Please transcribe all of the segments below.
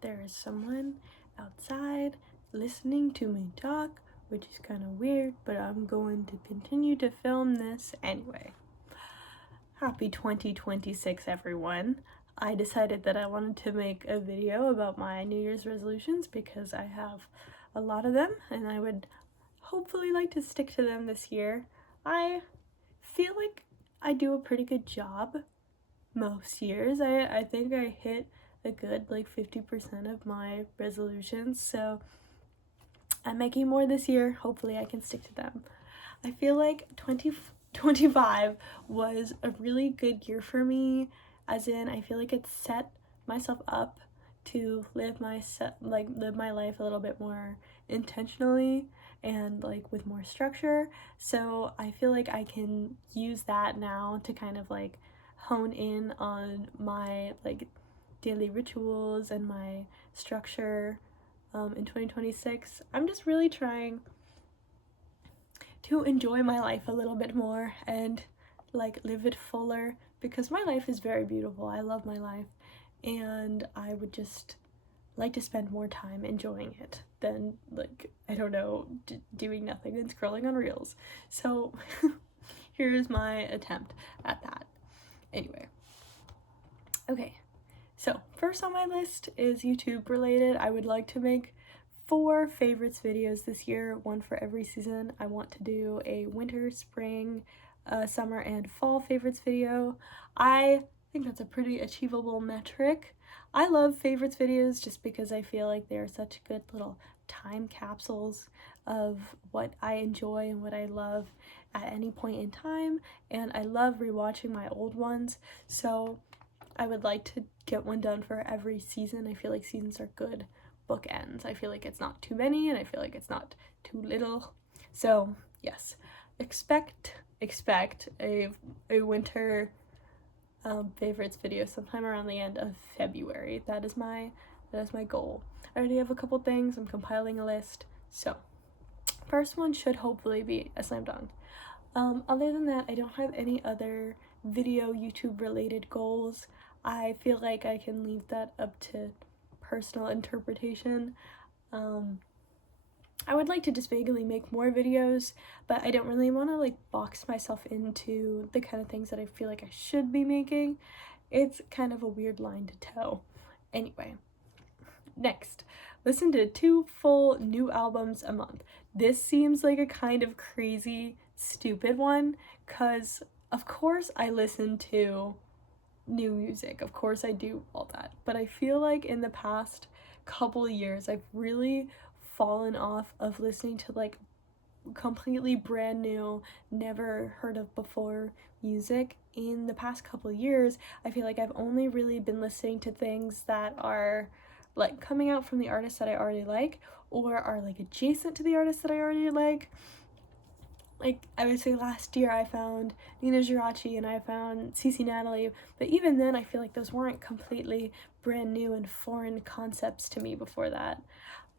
that there is someone outside listening to me talk, which is kind of weird, but I'm going to continue to film this anyway. Happy 2026, everyone. I decided that I wanted to make a video about my New Year's resolutions because I have a lot of them and I would hopefully like to stick to them this year. I feel like I do a pretty good job most years. I think I hit a good like 50% of my resolutions, so I'm making more this year. Hopefully I can stick to them. I feel like 2025 was a really good year for me, as in I feel like it set myself up to live my life a little bit more intentionally and like with more structure. So I feel like I can use that now to kind of like hone in on my like daily rituals and my structure in 2026. I'm just really trying to enjoy my life a little bit more and like live it fuller, because my life is very beautiful. I love my life and I would just like to spend more time enjoying it than like, I don't know, doing nothing and scrolling on reels. So here's my attempt at that. Anyway, okay, so first on my list is YouTube related. I would like to make 4 favorites videos this year, one for every season. I want to do a winter, spring, summer, and fall favorites video. I think that's a pretty achievable metric. I love favorites videos just because I feel like they're such good little time capsules of what I enjoy and what I love at any point in time, and I love rewatching my old ones, so I would like to get one done for every season. I feel like seasons are good bookends. I feel like it's not too many and I feel like it's not too little. So yes, expect a winter favorites video sometime around the end of February. That is my goal. I already have a couple things. I'm compiling a list. So first one should hopefully be a slam dunk. Other than that, I don't have any other video YouTube related goals. I feel like I can leave that up to personal interpretation. I would like to just vaguely make more videos, but I don't really want to like box myself into the kind of things that I feel like I should be making. It's kind of a weird line to toe. Anyway, next, listen to 2 full new albums a month. This seems like a kind of crazy, stupid one, because of course I listen to new music. Of course I do all that. But I feel like in the past couple of years, I've really fallen off of listening to like completely brand new, never heard of before music. In the past couple of years, I feel like I've only really been listening to things that are like coming out from the artists that I already like, or are like adjacent to the artists that I already like. Like, I would say last year I found Nina Girachi and I found CC Natalie, but even then I feel like those weren't completely brand new and foreign concepts to me before that.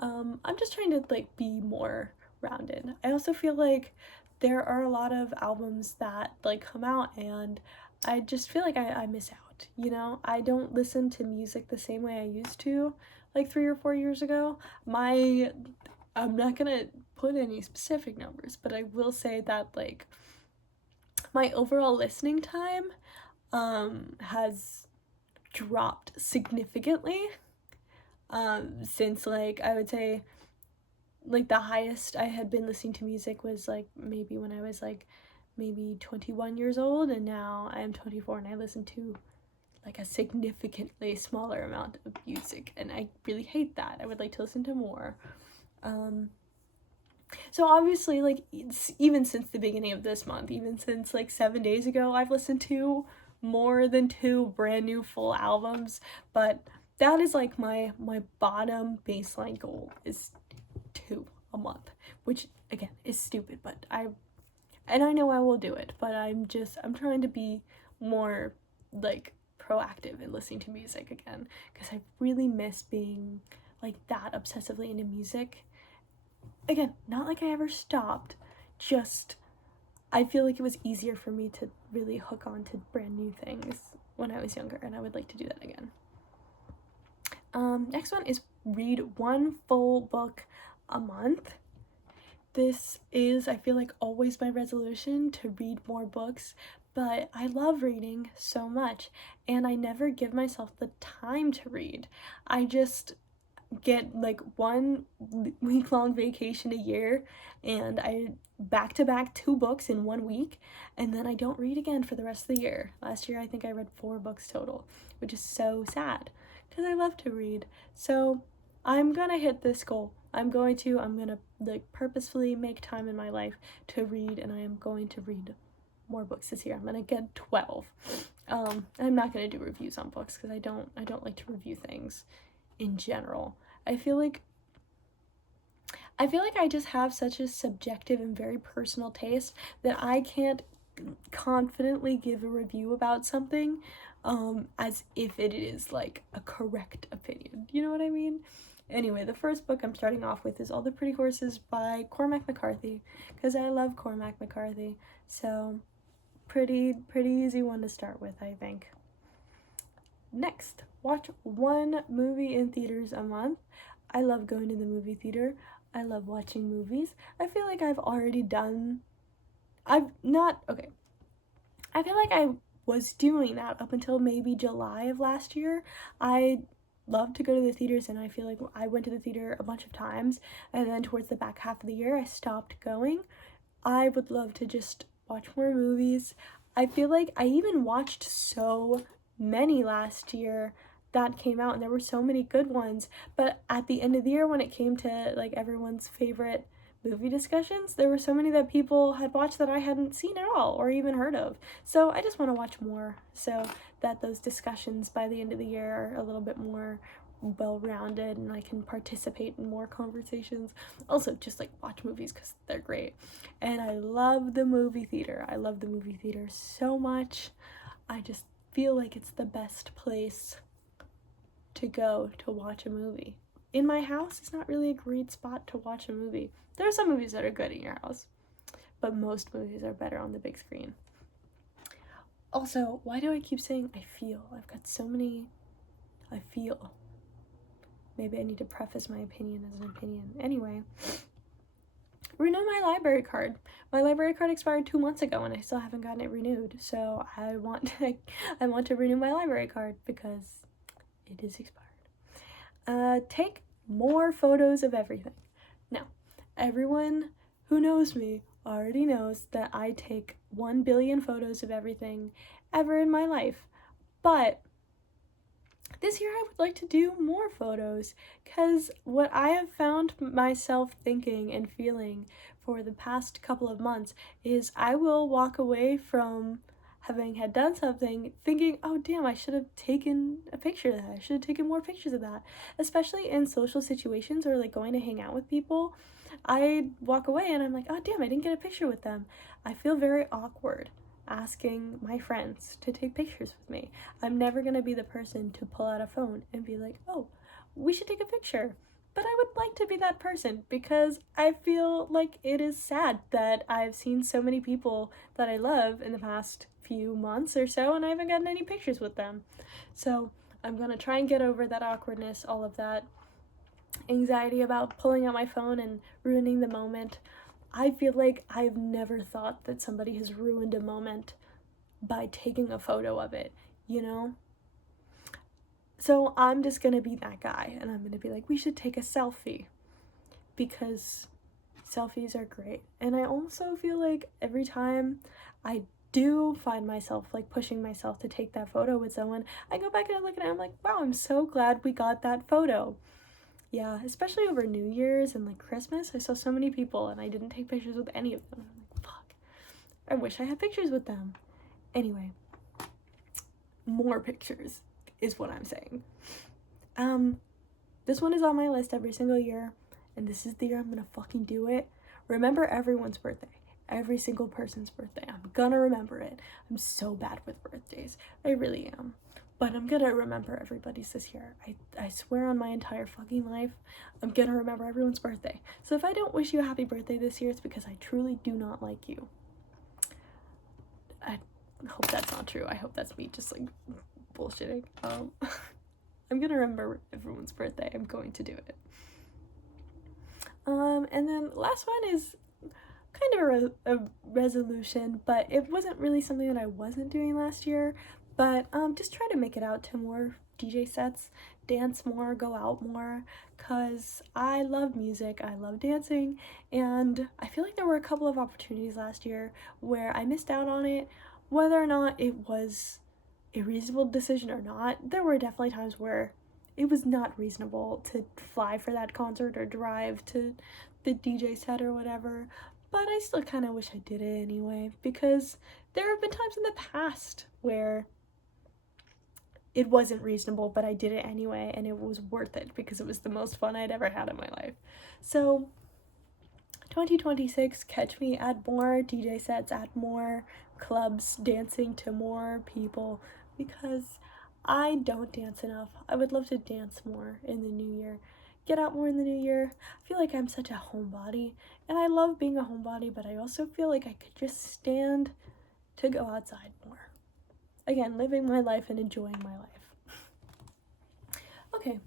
I'm just trying to like be more rounded. I also feel like there are a lot of albums that like come out and I just feel like I miss out, you know? I don't listen to music the same way I used to like 3 or 4 years ago. I'm not gonna put any specific numbers, but I will say that like my overall listening time has dropped significantly since like I would say like the highest I had been listening to music was like maybe when I was like maybe 21 years old, and now I am 24 and I listen to like a significantly smaller amount of music, and I really hate that. I would like to listen to more. So obviously, like, even since the beginning of this month, even since like 7 days ago, I've listened to more than 2 brand new full albums, but that is like my bottom baseline goal is 2 a month, which again is stupid, but I know I will do it, but I'm trying to be more like proactive in listening to music again, because I really miss being like that obsessively into music. Again, not like I ever stopped, just I feel like it was easier for me to really hook on to brand new things when I was younger, and I would like to do that again. Next one is read one full book a month. This is, I feel like, always my resolution to read more books, but I love reading so much, and I never give myself the time to read. I just get like 1 week-long vacation a year, and I back-to-back 2 books in 1 week, and then I don't read again for the rest of the year. Last year I think I read 4 books total, which is so sad because I love to read. So I'm gonna hit this goal. I'm gonna like purposefully make time in my life to read, and I am going to read more books this year. I'm gonna get 12. I'm not gonna do reviews on books because I don't like to review things in general. I feel like I just have such a subjective and very personal taste that I can't confidently give a review about something as if it is like a correct opinion. You know what I mean? Anyway, the first book I'm starting off with is All the Pretty Horses by Cormac McCarthy, because I love Cormac McCarthy. So pretty easy one to start with, I think. Next, watch 1 movie in theaters a month. I love going to the movie theater. I love watching movies. I feel like I feel like I was doing that up until maybe July of last year. I love to go to the theaters, and I feel like I went to the theater a bunch of times, and then towards the back half of the year I stopped going. I would love to just watch more movies. I feel like I even watched so many last year that came out, and there were so many good ones, but at the end of the year when it came to like everyone's favorite movie discussions, there were so many that people had watched that I hadn't seen at all or even heard of. So I just want to watch more so that those discussions by the end of the year are a little bit more well-rounded and I can participate in more conversations. Also, just like watch movies because they're great. And I love the movie theater. I love the movie theater so much. I just feel like it's the best place to go to watch a movie. In my house, it's not really a great spot to watch a movie. There are some movies that are good in your house, but most movies are better on the big screen. Also, why do I keep saying I feel? I've got so many I feel. Maybe I need to preface my opinion as an opinion. Anyway, renew my library card. My library card expired 2 months ago and I still haven't gotten it renewed. So I want to renew my library card because it is expired. Take more photos of everything. Now, everyone who knows me already knows that I take 1 billion photos of everything ever in my life. But this year I would like to do more photos, because what I have found myself thinking and feeling for the past couple of months is I will walk away from having had done something thinking, oh damn, I should have taken a picture of that. I should have taken more pictures of that. Especially in social situations or like going to hang out with people, I walk away and I'm like, oh damn, I didn't get a picture with them. I feel very awkward asking my friends to take pictures with me. I'm never gonna be the person to pull out a phone and be like, oh, we should take a picture. But I would like to be that person because I feel like it is sad that I've seen so many people that I love in the past few months or so and I haven't gotten any pictures with them. So I'm gonna try and get over that awkwardness, all of that anxiety about pulling out my phone and ruining the moment. I feel like I've never thought that somebody has ruined a moment by taking a photo of it, you know? So I'm just gonna be that guy and I'm gonna be like, we should take a selfie because selfies are great. And I also feel like every time I do find myself like pushing myself to take that photo with someone, I go back and I look at it and I'm like, wow, I'm so glad we got that photo. Yeah, especially over New Year's and like Christmas, I saw so many people and I didn't take pictures with any of them. I'm like, fuck, I wish I had pictures with them. Anyway, more pictures is what I'm saying. This one is on my list every single year, and this is the year I'm gonna fucking do it. Remember everyone's birthday. Every single person's birthday. I'm gonna remember it. I'm so bad with birthdays. I really am. But I'm gonna remember everybody's this year. I swear on my entire fucking life, I'm gonna remember everyone's birthday. So if I don't wish you a happy birthday this year, it's because I truly do not like you. I hope that's not true. I hope that's me just like bullshitting. I'm gonna remember everyone's birthday. I'm going to do it. And then last one is kind of a resolution, but it wasn't really something that I wasn't doing last year. But just try to make it out to more DJ sets, dance more, go out more, because I love music, I love dancing, and I feel like there were a couple of opportunities last year where I missed out on it. Whether or not it was a reasonable decision or not, there were definitely times where it was not reasonable to fly for that concert or drive to the DJ set or whatever, but I still kind of wish I did it anyway, because there have been times in the past where it wasn't reasonable, but I did it anyway, and it was worth it because it was the most fun I'd ever had in my life. So 2026, catch me at more DJ sets, at more clubs, dancing to more people, because I don't dance enough. I would love to dance more in the new year, get out more in the new year. I feel like I'm such a homebody, and I love being a homebody, but I also feel like I could just stand to go outside more. Again, living my life and enjoying my life. Okay,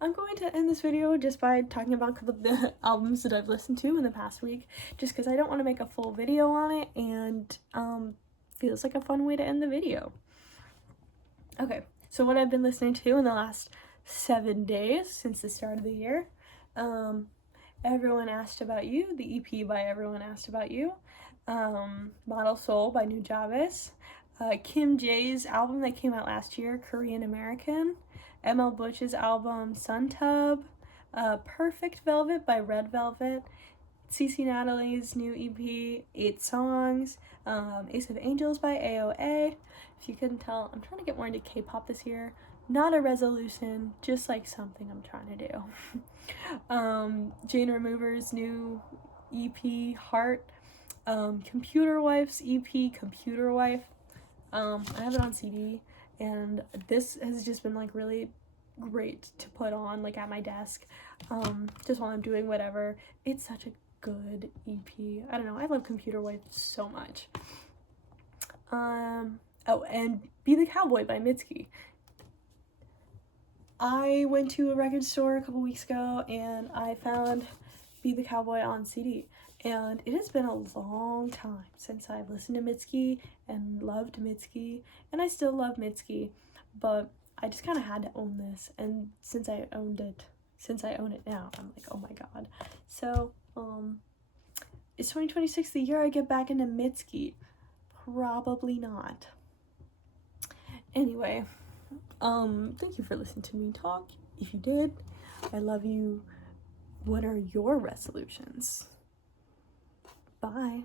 I'm going to end this video just by talking about a couple of the albums that I've listened to in the past week, just because I don't want to make a full video on it, and feels like a fun way to end the video. Okay, so what I've been listening to in the last 7 days since the start of the year. Everyone Asked About You, the EP by Everyone Asked About You. Model Soul by Nujabes. Kim J's album that came out last year, Korean American. ML Butch's album, Sun Tub. Perfect Velvet by Red Velvet. CC Natalie's new EP, 8 songs. Ace of Angels by AOA. If you couldn't tell, I'm trying to get more into K-pop this year. Not a resolution, just like something I'm trying to do. Jane Remover's new EP, Heart. Computer Wife's EP, Computer Wife. I have it on CD, and this has just been like really great to put on like at my desk, just while I'm doing whatever. It's such a good EP. I don't know, I love Computer Wife so much. Oh, and Be the Cowboy by Mitski. I went to a record store a couple weeks ago and I found Be the Cowboy on CD. And it has been a long time since I've listened to Mitski and loved Mitski, and I still love Mitski, but I just kind of had to own this, and since I own it now, I'm like, oh my god. So, is 2026 the year I get back into Mitski? Probably not. Anyway, thank you for listening to me talk. If you did, I love you. What are your resolutions? Bye.